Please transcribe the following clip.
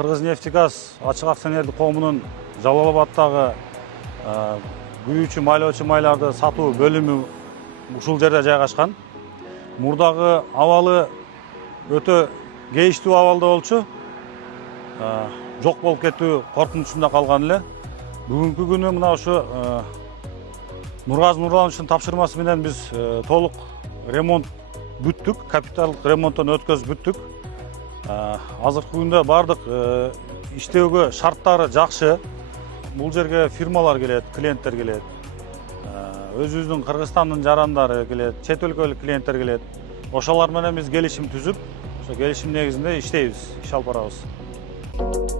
Кыргызнефтегаз ачык акционердик коомунун Жалал Абаддагы күйүүчү майлоочу майларды сатуу бөлүмү ушул жерде жайгашкан. Мурдагы абалы өтө кейиштүү абалда болчу. Жок болуп кетүү коркунучунда калган эле. Бүгүнкү күнү мына ушу Нургазы Нурлановичтин тапшырмасы менен биз толук ремонт бүттүк, капиталдык ремонттон өткөзүп бүттүк. Азыркы күндө бардык иштөөгө шарттары жакшы. Бул жерге фирмалар келет, клиенттер келет. Өзүбүздүн Кыргызстандын жарандары келет, чет өлкөлүк клиенттер келет. Ошолор менен биз келишим түзүп, ошо келишим негизинде иштейбиз, иш алып барабыз.